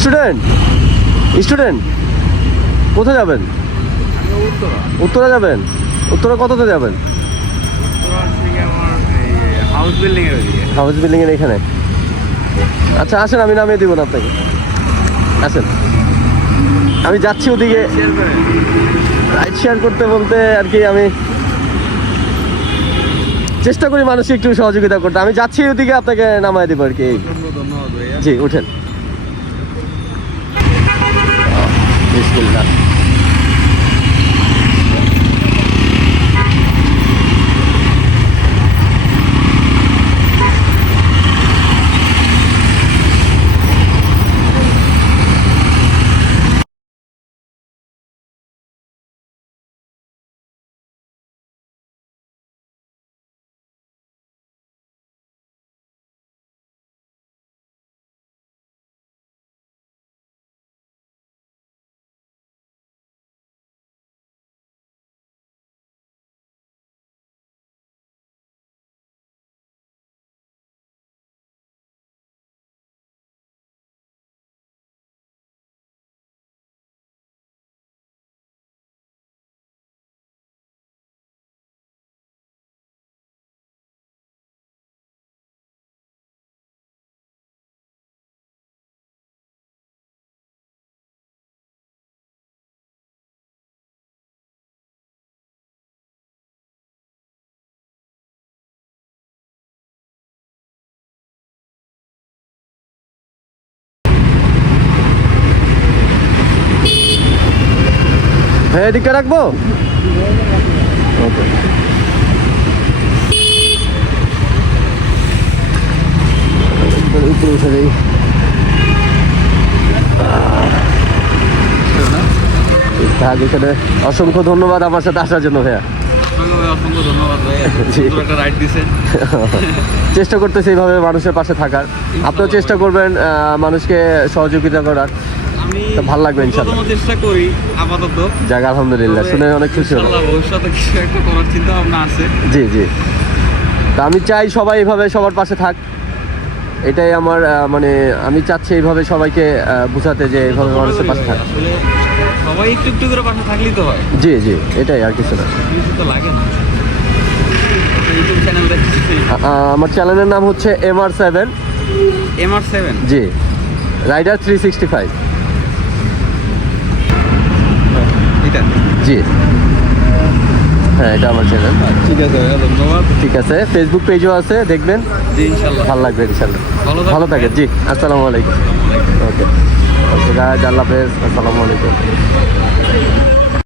Student student কোথায় যাবেন? উত্তরা যাবেন? উত্তরা কততে যাবেন? হাউস বিল্ডিং এর হাউস বিল্ডিং এর এখানে। আচ্ছা আসেন আমি নামিয়ে দিব না আপনাকে। আসেন। আমি যাচ্ছি ওদিকে। রাইড শেয়ার করতে বলতে আর কি আমি চেষ্টা করি মানুষকে একটু সহযোগিতা করতে। আমি যাচ্ছি ওদিকে আপনাকে নামায় দিব আর কি। জি উঠেন। na হ্যাঁ এদিকে রাখব? ওকে। উপরে উঠে যাই থাক এখানে। অসংখ্য ধন্যবাদ আমার সাথে আসার জন্য ভাইয়া। চেষ্টা করতেছি এইভাবে মানুষের পাশে থাকার। আপনিও চেষ্টা করবেন মানুষকে সহযোগিতা করার। তো ভালো লাগবে। চেষ্টা করি আপাতত। যাক আলহামদুলিল্লাহ শুনে অনেক খুশি হলাম। ভবিষ্যতে কিছু একটা করার চিন্তা ভাবনা আছে। জি জি। তা আমি চাই সবাই এইভাবে সবার পাশে থাক। এটাই আমার মানে আমি চাচ্ছি এইভাবে সবাইকে বোঝাতে যে এইভাবে মানুষের পাশে থাক। সবাই একটু একটু করে পাশে থাকলেই তো হয়। জি জি এটাই আর কিছু না। কিছু তো লাগে আমার চ্যানেলের নাম হচ্ছে M R seven M R seven G rider three sixty five এটা জি। হ্যাঁ এটা আমার চ্যানেল ঠিক আছে ধন্যবাদ। ঠিক আছে ফেসবুক পেজও আছে দেখবেন। জি ইনশাল্লাহ। ভালো লাগবে ইনশাল্লাহ। ভালো। থাকে জি আসসালামু আলাইকুম। ওকে। আল্লাহ হাফেজ আসসালামু আলাইকুম।